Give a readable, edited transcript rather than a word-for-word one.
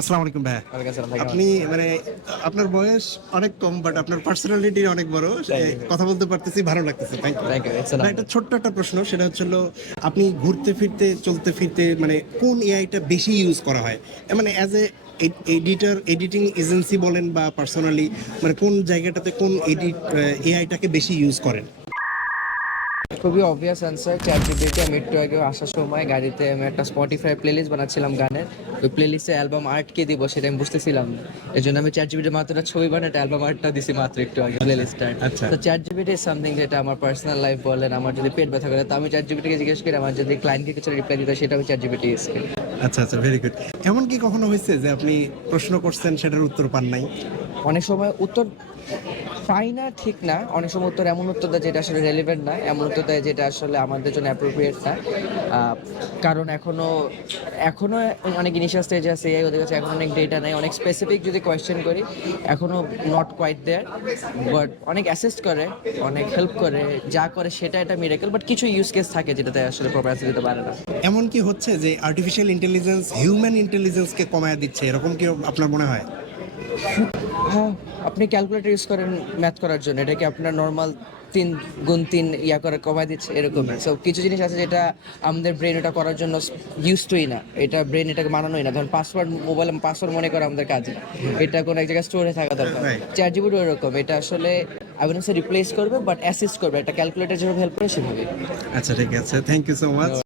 আসসালামু আলাইকুম ভাইয়া। ওয়ালাইকুম আসসালাম ভাই, কেমন আপনি আছেন? মানে আপনার বয়স অনেক কম বাট আপনার পার্সোনালিটি অনেক বড়। Thank you. কথা বলতে পারতেছি, ভালো লাগতেছে। Thank you. Thank you, it's an ভাই, একটা অনার। ছোট্ট একটা প্রশ্ন, সেটা হচ্ছে হলো আপনি ঘুরতে ফিরতে চলতে ফিরতে মানে কোন এআইটা বেশি ইউজ করা হয়? মানে অ্যাজ এ এডিটিং এজেন্সি বলেন বা পার্সোনালি, মানে কোন জায়গাটাতে কোন এআইটাকে বেশি ইউজ করেন? খুবই অবভিয়াস অ্যান্সার, চ্যাটজিপিটি। আমি একটু আগে আসার সময় গাড়িতে আমি একটা স্পটিফাই প্লেলিস্ট বানাচ্ছিলাম গানের। ওই প্লেলিস্টে অ্যালবাম আর্ট কে দিব সেটা আমি বুঝতেছিলাম না। এই জন্য আমি চ্যাটজিপিটির মাত্র একটা ছবি বানিয়ে একটা অ্যালবাম আর্টটা দিছি মাত্র একটু আগে প্লেলিস্টটা। আচ্ছা। তো চ্যাটজিপিটি ইজ সামথিং যেটা আমার পার্সোনাল লাইফ বলেন, আমার যদি পেট ব্যথা করে তো আমি চ্যাটজিপিটিকে জিজ্ঞেস করি, আমার যদি ক্লায়েন্টকে কিছু রিপ্লাই দিতে হয় সেটা আমি চ্যাটজিপিটি ইউজ করি। আচ্ছা আচ্ছা, ভেরি গুড। এমন কি কখনো হয়েছে যে আপনি প্রশ্ন করছেন সেটার উত্তর পান নাই? অনেক সময় উত্তর পাই না ঠিক না, অনেক সময় উত্তর এমন উত্তর দেয় যেটা আসলে রেলিভেন্ট না, এমন উত্তর দেয় যেটা আসলে আমাদের জন্য অ্যাপ্রোপ্রিয়েট না। কারণ এখনো অনেক ইনিশিয়াল স্টেজে আছে এআই, ওদের কাছে এখন অনেক ডেটা নেই, অনেক স্পেসিফিক যদি কোয়েশ্চেন করি এখনো নট কোয়াইট দেয়ার। বাট অনেক অ্যাসিস্ট করে, অনেক হেল্প করে, যা করে সেটা একটা মিরাকেল। বাট কিছু ইউজ কেস থাকে যেটাতে আসলে প্রপার অ্যান্সার দিতে পারে না। এমন কি হচ্ছে যে আর্টিফিশিয়াল ইন্টেলিজেন্স হিউম্যান ইন্টেলিজেন্সকে কমায় দিচ্ছে, এরকম কি আপনার মনে হয়? হ্যাঁ, আপনি ক্যালকুলেটর ইউজ করেন ম্যাথ করার জন্য, এটা কি আপনার নর্মাল 3 গুণ 3 ইয়া করে কমায় দিচ্ছে এরকমই। সো কিছু জিনিস আছে যেটা আমাদের ব্রেন ওটা করার জন্য ইউজডই না, এটা ব্রেন এটাকে মানানোই না। ধরুন পাসওয়ার্ড, মোবাইলে পাসওয়ার্ড মনে করা আমাদের কাজে, এটা কোনো এক জায়গায় স্টোরে থাকা দরকার। রাইট। চ্যাট জিপিটি ওরকম, এটা আসলে আইওএনএস রিপ্লেস করবে বাট অ্যাসিস্ট করবে, একটা ক্যালকুলেটর যেভাবে হেল্প করে সেভাবে। আচ্ছা, ঠিক আছে, থ্যাংক ইউ সো মাচ।